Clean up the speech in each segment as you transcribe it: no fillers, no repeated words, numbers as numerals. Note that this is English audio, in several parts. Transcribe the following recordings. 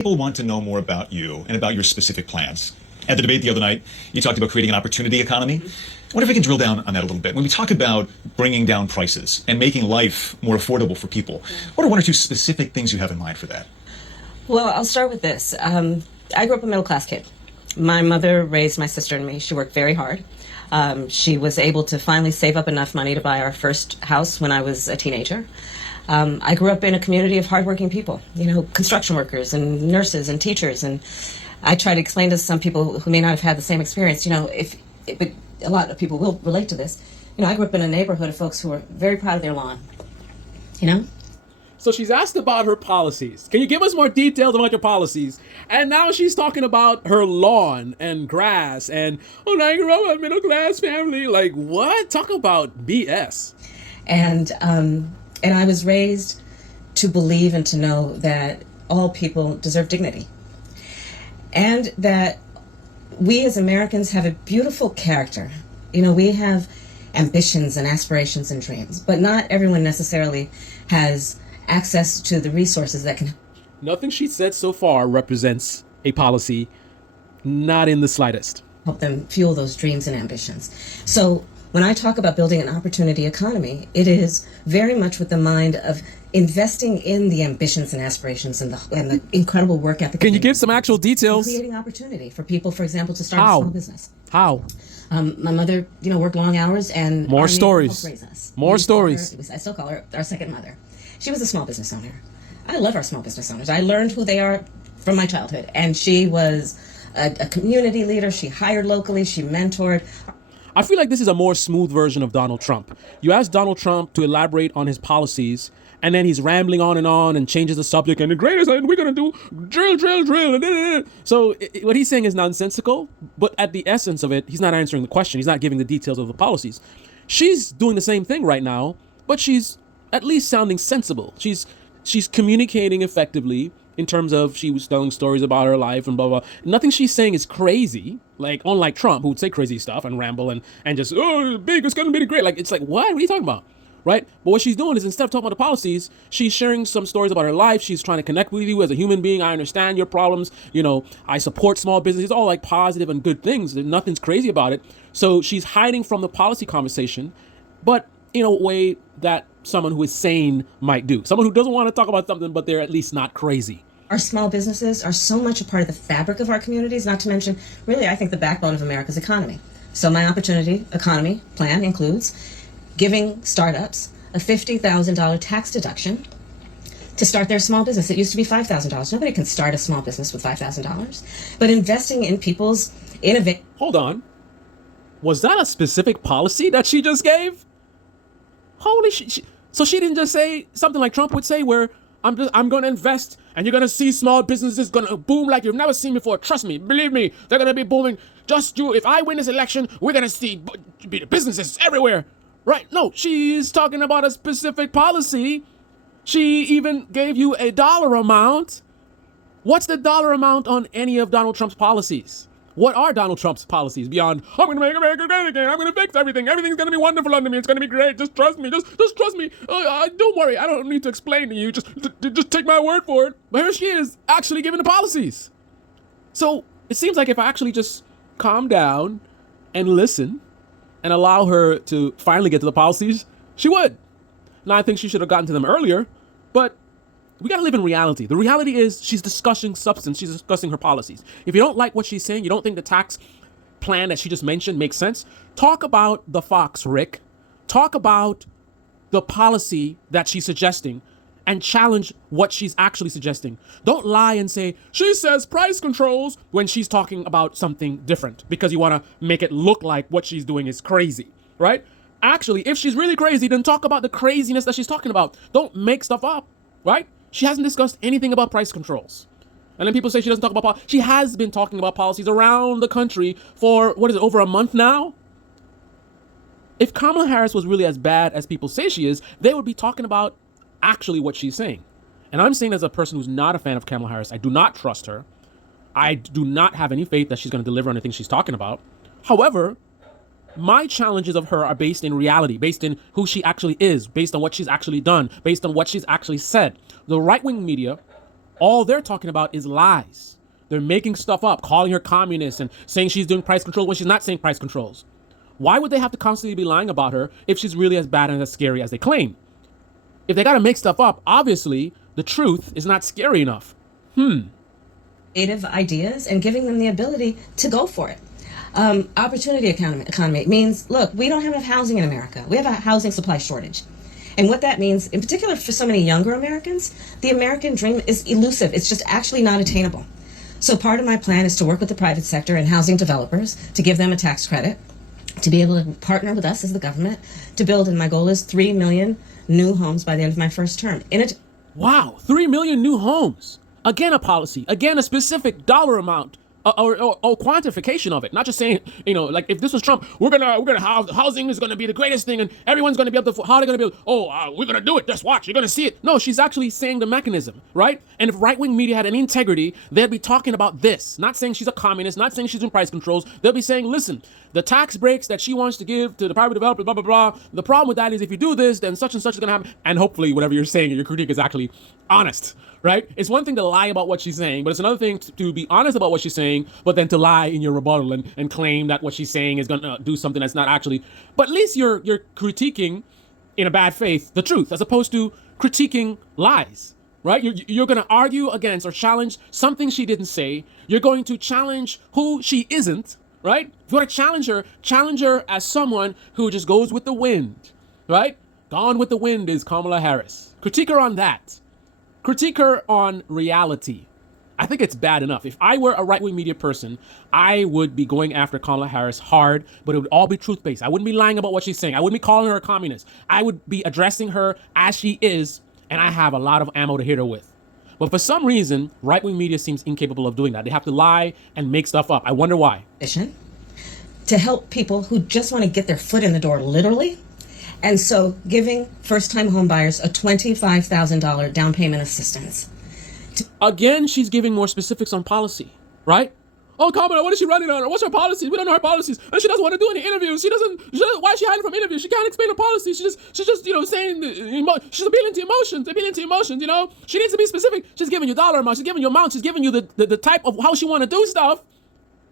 People want to know more about you and about your specific plans. At the debate the other night, you talked about creating an opportunity economy. I wonder if we can drill down on that a little bit. When we talk about bringing down prices and making life more affordable for people, what are one or two specific things you have in mind for that? Well, I'll start with this. I grew up a middle class kid. My mother raised my sister and me. She worked very hard. She was able to finally save up enough money to buy our first house when I was a teenager. I grew up in a community of hardworking people, construction workers and nurses and teachers. And I try to explain to some people who may not have had the same experience, but a lot of people will relate to this. I grew up in a neighborhood of folks who were very proud of their lawn, So she's asked about her policies. Can you give us more details about your policies? And now she's talking about her lawn and grass and, I grew up in a middle class family. Like, what? Talk about BS. And I was raised to believe and to know that all people deserve dignity. And that we as Americans have a beautiful character. We have ambitions and aspirations and dreams, but not everyone necessarily has access to the resources that can. Nothing she said so far represents a policy, not in the slightest. Help them fuel those dreams and ambitions. So when I talk about building an opportunity economy, it is very much with the mind of investing in the ambitions and aspirations and the incredible work ethic. Can you give some actual details? Creating opportunity for people, for example, to start a small business. How? My mother, worked long hours and more stories. Raise us. More stories. I still call her our second mother. She was a small business owner. I love our small business owners. I learned who they are from my childhood, and she was a community leader. She hired locally. She mentored. I feel like this is a more smooth version of Donald Trump. You ask Donald Trump to elaborate on his policies, and then he's rambling on and changes the subject, and the greatest thing we're going to do, drill. So what he's saying is nonsensical, but at the essence of it, he's not answering the question. He's not giving the details of the policies. She's doing the same thing right now, but she's at least sounding sensible. She's communicating effectively in terms of she was telling stories about her life and blah, blah. Nothing she's saying is crazy, like unlike Trump, who would say crazy stuff and ramble and just, big, it's going to be great. Like, it's like, what are you talking about? Right? But what she's doing is instead of talking about the policies, she's sharing some stories about her life. She's trying to connect with you as a human being. I understand your problems. I support small business. It's all like positive and good things. Nothing's crazy about it. So she's hiding from the policy conversation, but in a way that someone who is sane might do. Someone who doesn't want to talk about something, but they're at least not crazy. Our small businesses are so much a part of the fabric of our communities, not to mention, really, I think the backbone of America's economy. So my opportunity economy plan includes giving startups a $50,000 tax deduction to start their small business. It used to be $5,000. Nobody can start a small business with $5,000. But investing in people's innovation. Hold on. Was that a specific policy that she just gave? Holy shit. So she didn't just say something like Trump would say, where I'm going to invest and you're going to see small businesses going to boom like you've never seen before. Trust me, believe me, they're going to be booming. If I win this election, we're going to see businesses everywhere. Right? No, she's talking about a specific policy. She even gave you a dollar amount. What's the dollar amount on any of Donald Trump's policies? What are Donald Trump's policies beyond, I'm going to make America great again, I'm going to fix everything, everything's going to be wonderful under me, it's going to be great, just trust me, just trust me, don't worry, I don't need to explain to you, just take my word for it. But here she is, actually giving the policies. So it seems like if I actually just calm down and listen and allow her to finally get to the policies, she would. Now, I think she should have gotten to them earlier, but we got to live in reality. The reality is she's discussing substance. She's discussing her policies. If you don't like what she's saying, you don't think the tax plan that she just mentioned makes sense, talk about the Fox, Rick. Talk about the policy that she's suggesting and challenge what she's actually suggesting. Don't lie and say, she says price controls when she's talking about something different because you want to make it look like what she's doing is crazy, right? Actually, if she's really crazy, then talk about the craziness that she's talking about. Don't make stuff up, right? She hasn't discussed anything about price controls. And then people say she doesn't talk about, she has been talking about policies around the country for, over a month now? If Kamala Harris was really as bad as people say she is, they would be talking about actually what she's saying. And I'm saying as a person who's not a fan of Kamala Harris, I do not trust her. I do not have any faith that she's going to deliver on anything she's talking about. However, my challenges of her are based in reality, based in who she actually is, based on what she's actually done, based on what she's actually said. The right-wing media All they're talking about is lies. They're making stuff up, calling her communist and saying she's doing price control when she's not saying price controls. Why would they have to constantly be lying about her if she's really as bad and as scary as they claim? If they got to make stuff up, obviously the truth is not scary enough. Creative ideas and giving them the ability to go for it. Opportunity economy means, look, we don't have enough housing in America. We have a housing supply shortage. And what that means, in particular for so many younger Americans, the American dream is elusive. It's just actually not attainable. So part of my plan is to work with the private sector and housing developers to give them a tax credit, to be able to partner with us as the government to build, and my goal is 3 million new homes by the end of my first term. Wow, 3 million new homes. Again, a policy. Again, a specific dollar amount or quantification of it. Not just saying, like if this was Trump, we're gonna housing is gonna be the greatest thing, and everyone's gonna be able to. How are they gonna be? We're gonna do it. Just watch. You're gonna see it. No, she's actually saying the mechanism, right? And if right-wing media had any integrity, they'd be talking about this. Not saying she's a communist. Not saying she's doing price controls. They'll be saying, listen, the tax breaks that she wants to give to the private developers, blah blah blah. The problem with that is if you do this, then such and such is gonna happen. And hopefully, whatever you're saying, your critique is actually honest. Right? It's one thing to lie about what she's saying, but it's another thing to be honest about what she's saying, but then to lie in your rebuttal and claim that what she's saying is going to do something that's not actually. But at least you're critiquing in a bad faith the truth, as opposed to critiquing lies. Right? You're going to argue against or challenge something she didn't say. You're going to challenge who she isn't. Right? If you want to challenge her as someone who just goes with the wind. Right? Gone with the wind is Kamala Harris. Critique her on that. Critique her on reality. I think it's bad enough. If I were a right-wing media person, I would be going after Kamala Harris hard, but it would all be truth-based. I wouldn't be lying about what she's saying. I wouldn't be calling her a communist. I would be addressing her as she is, and I have a lot of ammo to hit her with. But for some reason, right-wing media seems incapable of doing that. They have to lie and make stuff up. I wonder why. To help people who just want to get their foot in the door, literally. And so giving first-time homebuyers a $25,000 down payment assistance. Again, she's giving more specifics on policy, right? Oh, Kamala, what is she running on? What's her policies? We don't know her policies. And she doesn't want to do any interviews. She doesn't why is she hiding from interviews? She can't explain her policy. She's just saying, she's appealing to emotions, She needs to be specific. She's giving you dollar amount. She's giving you amount. She's giving you the type of how she want to do stuff.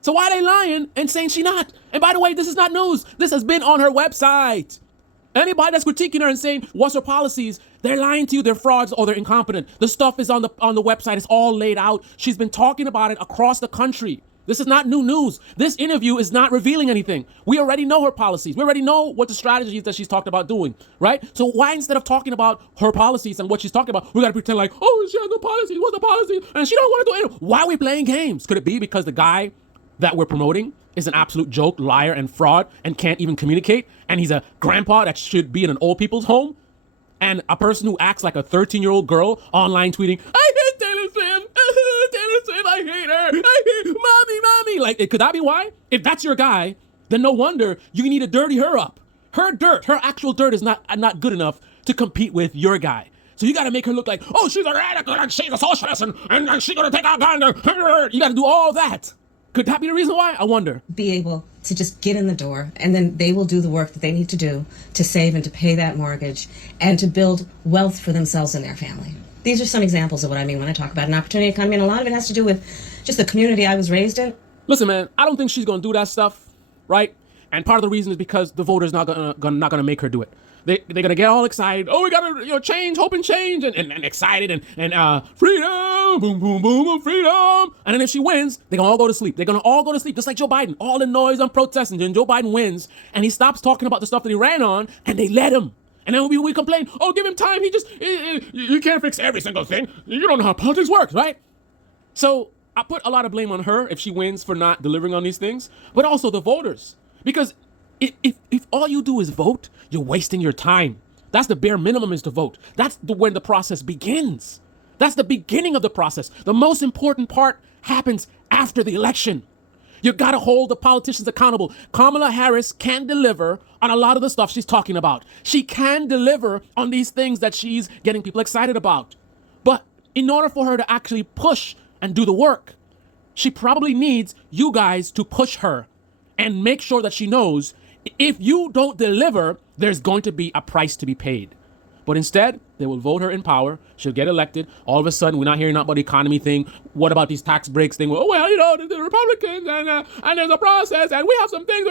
So why are they lying and saying she not? And by the way, this is not news. This has been on her website. Anybody that's critiquing her and saying, what's her policies? They're lying to you, they're frauds, or they're incompetent. The stuff is on the website, it's all laid out. She's been talking about it across the country. This is not new news. This interview is not revealing anything. We already know her policies. We already know what the strategies that she's talked about doing, right? So why instead of talking about her policies and what she's talking about, we gotta pretend like, oh, she has no policies, what's the policy? And she don't wanna do it. Why are we playing games? Could it be because the guy that we're promoting is an absolute joke, liar, and fraud, and can't even communicate, and he's a grandpa that should be in an old people's home, and a person who acts like a 13-year-old girl online tweeting, I hate Taylor Swift, I hate her, I hate mommy. Like, could that be why? If that's your guy, then no wonder you need to dirty her up. Her actual dirt is not good enough to compete with your guy. So you got to make her look like, oh, she's a radical, and she's a socialist, and she's going to take our gun. You got to do all that. Could that be the reason why? I wonder. Be able to just get in the door, and then they will do the work that they need to do to save and to pay that mortgage and to build wealth for themselves and their family. These are some examples of what I mean when I talk about an opportunity economy, and a lot of it has to do with just the community I was raised in. Listen, man, I don't think she's going to do that stuff, right? And part of the reason is because the voters not gonna make her do it. They're gonna get all excited. Oh, we gotta change, hope and change, and excited and freedom, boom, boom, boom, freedom. And then if she wins, they're gonna all go to sleep. They're gonna all go to sleep, just like Joe Biden. All the noise and protesting, and Joe Biden wins, and he stops talking about the stuff that he ran on, and they let him. And then we complain, oh, give him time. You can't fix every single thing. You don't know how politics works, right? So I put a lot of blame on her if she wins for not delivering on these things, but also the voters. Because if all you do is vote, you're wasting your time. That's the bare minimum, is to vote. That's when the process begins. That's the beginning of the process. The most important part happens after the election. You gotta hold the politicians accountable. Kamala Harris can deliver on a lot of the stuff she's talking about. She can deliver on these things that she's getting people excited about. But in order for her to actually push and do the work, she probably needs you guys to push her and make sure that she knows if you don't deliver, there's going to be a price to be paid. But instead, they will vote her in power. She'll get elected. All of a sudden, we're not hearing about the economy thing. What about these tax breaks thing? Oh, well, you know, the Republicans and there's a process and we have some things.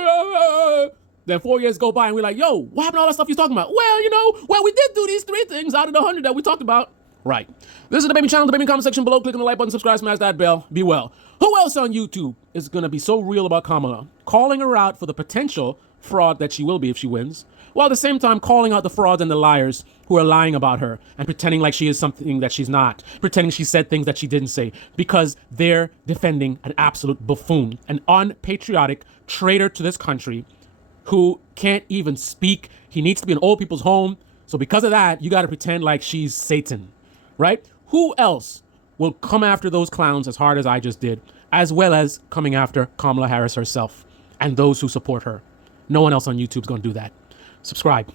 Then 4 years go by and we're like, yo, what happened to all that stuff you're talking about? Well, you know, we did do these 3 things out of the 100 that we talked about. Right. This is the Baby Channel. The Baby comment section below. Click on the like button, subscribe, smash that bell. Be well. Who else on YouTube is going to be so real about Kamala, calling her out for the potential fraud that she will be if she wins, while at the same time calling out the frauds and the liars who are lying about her and pretending like she is something that she's not, pretending she said things that she didn't say, because they're defending an absolute buffoon, an unpatriotic traitor to this country who can't even speak. He needs to be in old people's home. So because of that, you got to pretend like she's Satan, right? Who else will come after those clowns as hard as I just did, as well as coming after Kamala Harris herself and those who support her? No one else on YouTube's going to do that. Subscribe.